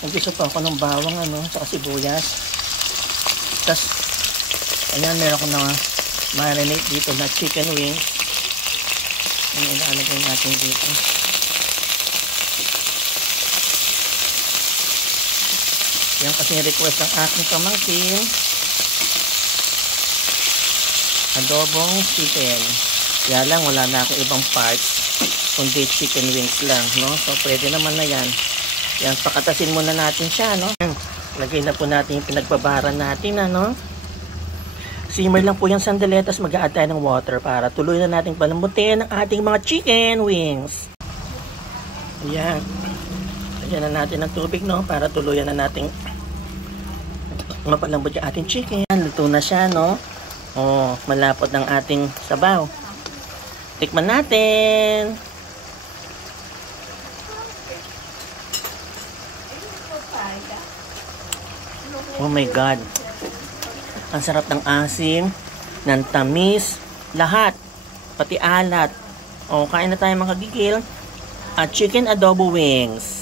Nagpiso pa ako ng bawang, saka sibuyas. Tapos, ayan, meron ko na marinate dito na chicken wings. Ayan, ilalagay natin dito. Yan kasi request ng aking pamangkin. Adobong chicken. Kaya lang, wala na akong ibang parts, kundi chicken wings lang, no? So, pwede naman na yan. Yan, pakatasin muna natin siya, no? Lagay na po natin yung pinagbabaran natin, Simmer lang po yung sandali, tapos mag-a-add tayo ng water para tuloy na natin palambutin ang ating mga chicken wings. Ayan. Lagyan na natin ng tubig, no? Para tuluyan na natin mapalambot yung ating chicken. Luto na siya, no? Oh, malapot ng ating sabaw. Tikman natin. Oh my God. Ang sarap ng asim, ng tamis, lahat. Pati alat. O, kain na tayo mga gigil. At chicken adobo wings.